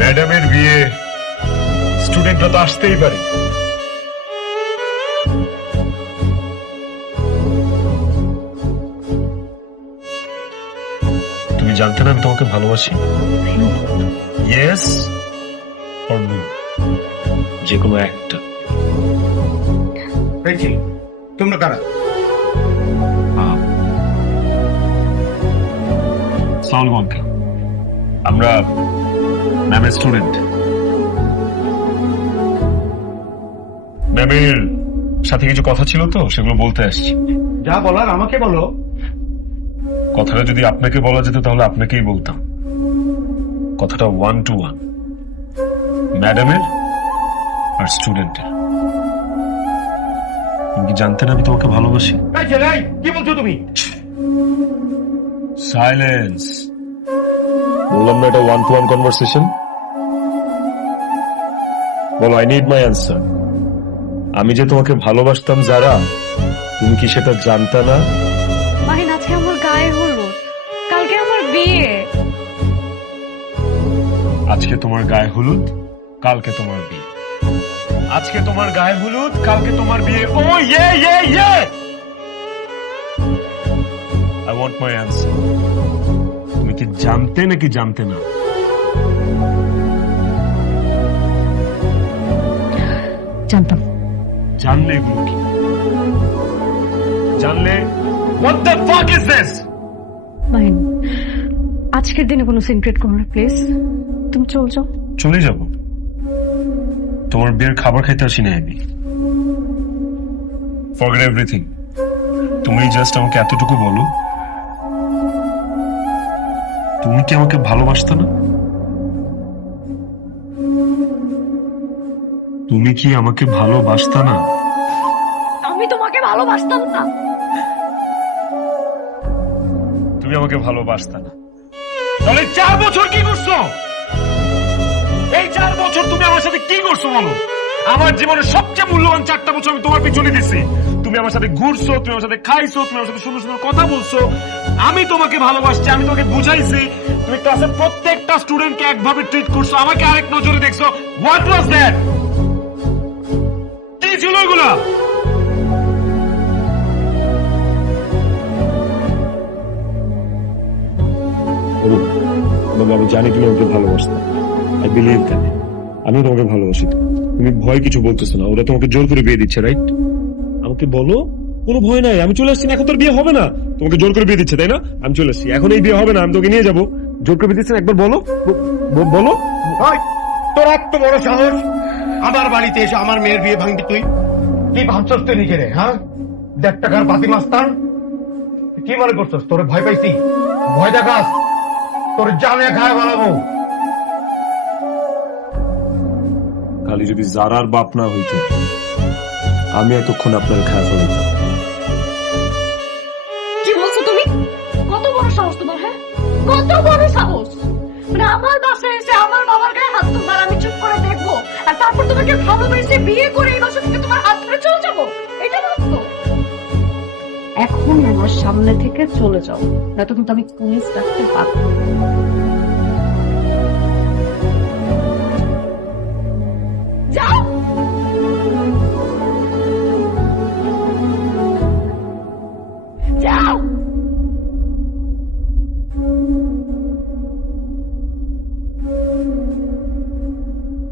ম্যাডামের বিয়ে, স্টুডেন্টরা তো আসতেই পারে। তুমি জানতে না আমি তোমাকে ভালোবাসি? ইয়েস অর নো, যে কোনো একটা। তোমরা কারা? আসসালামু আলাইকুম। আমরা ম্যামের স্টুডেন্ট। ম্যামের সাথে কিছু কথা ছিল তো, সেগুলো বলতে আসছি। যা বলার আমাকে বলো। কথাটা যদি আপনাকে বলা যেত তাহলে আপনাকেই বলতাম। কথাটা 1 to 1, ম্যাডামের আর স্টুডেন্টের। তুমি কি জানতেন আমি তোমাকে ভালোবাসি? কি বলছো তুমি? সাইলেন্স। বললাম না এটা 1 to 1 কনভারসেশন। বলো, আই নিড মাই অ্যান্সার। আমি যে তোমাকে ভালোবাসতাম যারা, তুমি কি সেটা জানতা না? মাহিন, আজকে আমার গায়ে হলুদ, কালকে আমার বিয়ে। আজকে তোমার গায়ে হলুদ, কালকে তোমার বিয়ে। আজকে তোমার গায়ে হলুদ, কালকে তোমার বিয়ে। ও ইয়ে ইয়ে ইয়ে, আই ওয়ান্ট মাই অ্যান্সার। তুমি কি জানতে নাকি জানতে না? জানতাম। জানলে এগুলো কি? জানলে what the fuck is this? Mahin, আজকের দিনে কোনো সিক্রেট করো না প্লিজ। তুমি চল যাও। চলে যাব? তোমার বিয়ের খাবার খাইতে আসি না আমি। Forget everything. তুমি জাস্ট আমাকে এতটুকু বলো, তুমি কি আমাকে ভালোবাসতে না? তুমি কি আমাকে ভালোবাসতে না? আমি তোমাকে ভালোবাসতাম না। তুমি আমাকে ভালোবাসতে না? তাহলে 4 বছর কি করছো? এই 4 বছর তুমি আমার সাথে কি করছো বলো? আমার জীবনের সবচেয়ে মূল্যবান 4টা বছর আমি তোমার পিছনে দিছি। তুমি আমার সাথে ঘুরছো, তুমি আমার সাথে খাইছো, তুমি আমার সাথে সুন্দর সুন্দর কথা বলছো। আমি তোমাকে ভালোবাসছি, আমি তোমাকে বুঝাইছি। তুমি ক্লাসের প্রত্যেকটা স্টুডেন্টকে একভাবে ট্রিট করছো, আমাকে আরেক নজরে দেখছো। What was that? কি ছিল এগুলা? আমি জানি তুমি আমাকে ভালোবাসতে। I believe that. আমি তোমাকে ভালোবাসি। তুমি ভয় কিছু বলতেছো না, ওরা তোমাকে জোর করে বিয়ে দিচ্ছে, রাইট? আমাকে বলো, কোনো ভয় নাই, আমি চলে আসছি না। এখন তোর বিয়ে হবে না, তোমাকে জোর করে বিয়ে দিচ্ছে, তাই না? আমি চলে আসছি, এখন এই বিয়ে হবে না, আমি তোকে নিয়ে যাবো। জোর করে বিয়ে দিচ্ছেন, একবার বলো বলো। তোর এত বড় সাহস আমার বাড়িতে এসে আমার মেয়ের বিয়ে ভাঙবি তুই? কি ভাবছস তুই নিজেরে? হ্যাঁ, 1.5 টাকার বাতি মাস্তান। কি মনে করছস তোরে ভয় পাইছি? ভয় দেখাস, তোর জানে খায় বানাবো। খালি যদি জারার বাপ না হইতো, আমি এতক্ষণ আপনার খায় ফেলাইতাম। কি বলছো তুমি? কত বড় সাহস তোমার? হ্যাঁ, কত বড় সাহস? মানে আমার বাসায় এসে আমার বাবার গায়ে হাত তুলবার আমি চুপ করে দেখবো, আর তারপর তোমাকে ভালোবেসে বিয়ে করে এই বাসা থেকে তোমার হাত ধরে চলে যাবো? এটা ভাবতো? এখন আমার সামনে থেকে চলে যাও, নয়তো কিন্তু আমি পুলিশ ডাকতে পারবো।